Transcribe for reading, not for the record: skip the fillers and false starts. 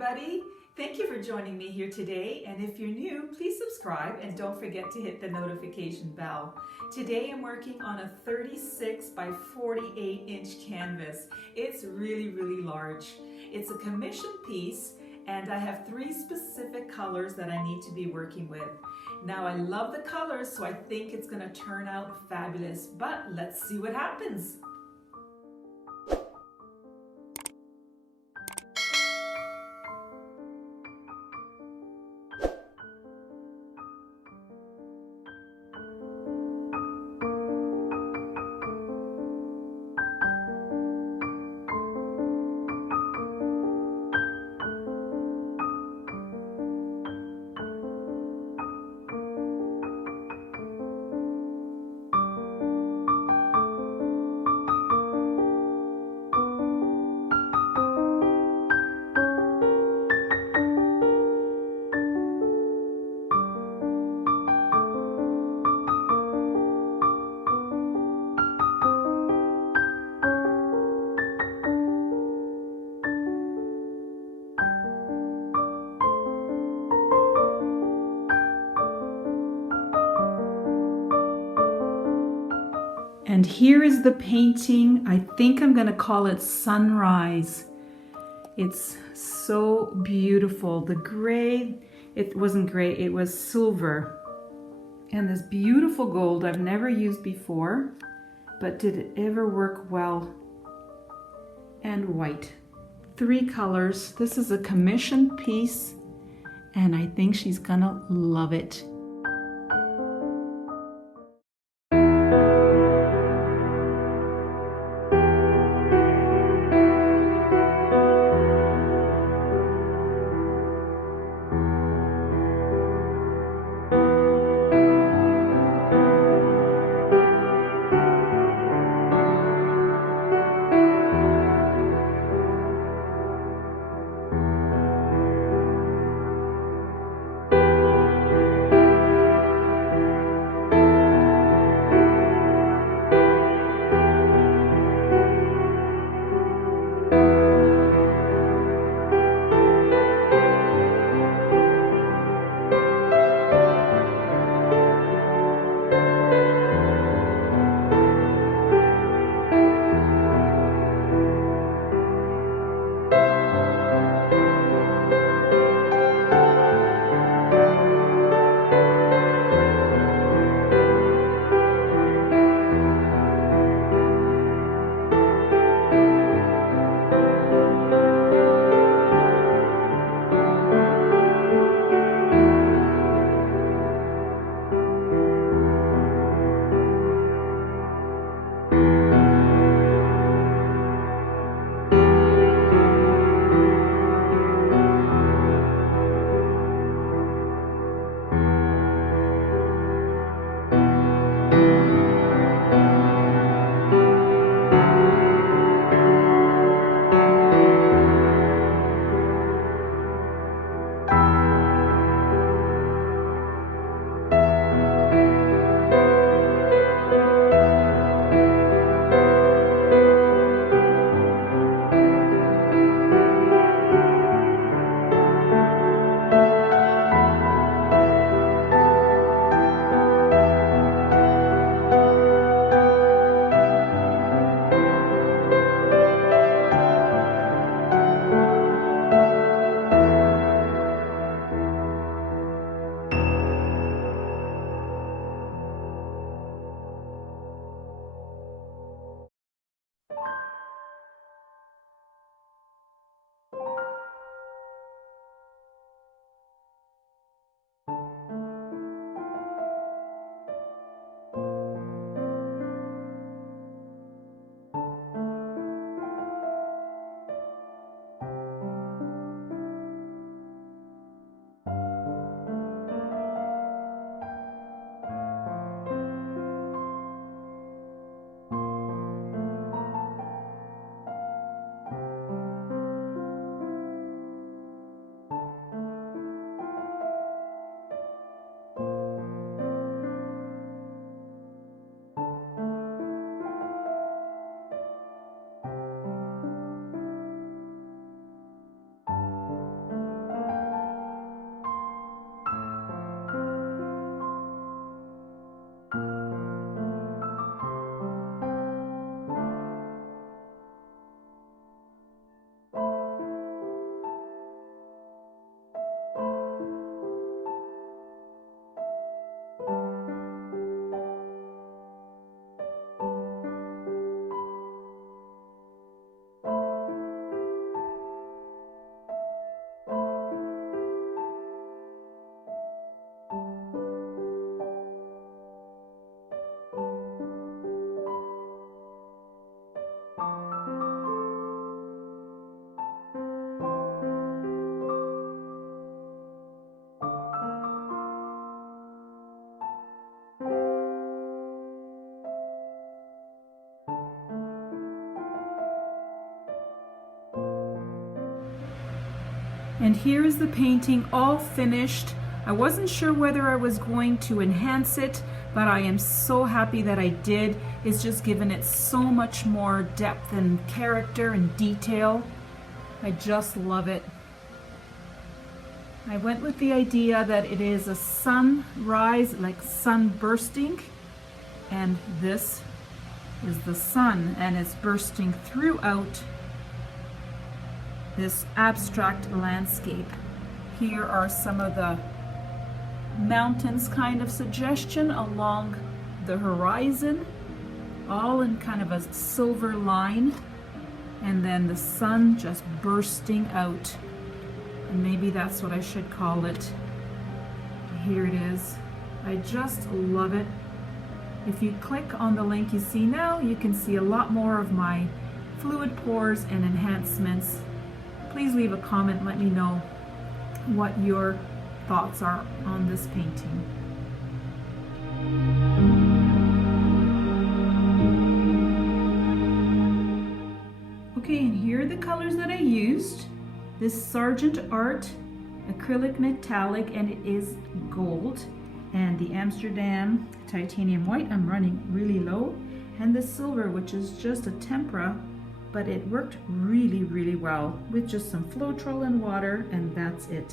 everybody. Thank you for joining me here today. And if you're new, please subscribe and don't forget to hit the notification bell. Today I'm working on a 36 by 48 inch canvas. It's really large. It's a commission piece and I have 3 specific colors that I need to be working with. Now I love the colors, so I think it's gonna turn out fabulous, but let's see what happens. And here is the painting. I think I'm gonna call it Sunrise. It's so beautiful. The gray, it wasn't gray, it was silver. And this beautiful gold I've never used before, but did it ever work well? And white. 3 colors. This is a commission piece and I think she's gonna love it. And here is the painting all finished. I wasn't sure whether I was going to enhance it, but I am so happy that I did. It's just given it so much more depth and character and detail. I just love it. I went with the idea that it is a sunrise, like sun bursting, and this is the sun, and it's bursting throughout this abstract landscape. Here are some of the mountains kind of suggestion along the horizon, all in kind of a silver line, and then the sun just bursting out. And maybe that's what I should call it. Here it is. I just love it. If you click on the link you see now, you can see a lot more of my fluid pours and enhancements. Please leave a comment, let me know what your thoughts are on this painting. Okay, and here are the colors that I used. This Sargent Art acrylic metallic, and it is gold, and the Amsterdam titanium white, I'm running really low, and the silver, which is just a tempera, but it worked really well with just some Floetrol and water, and that's it.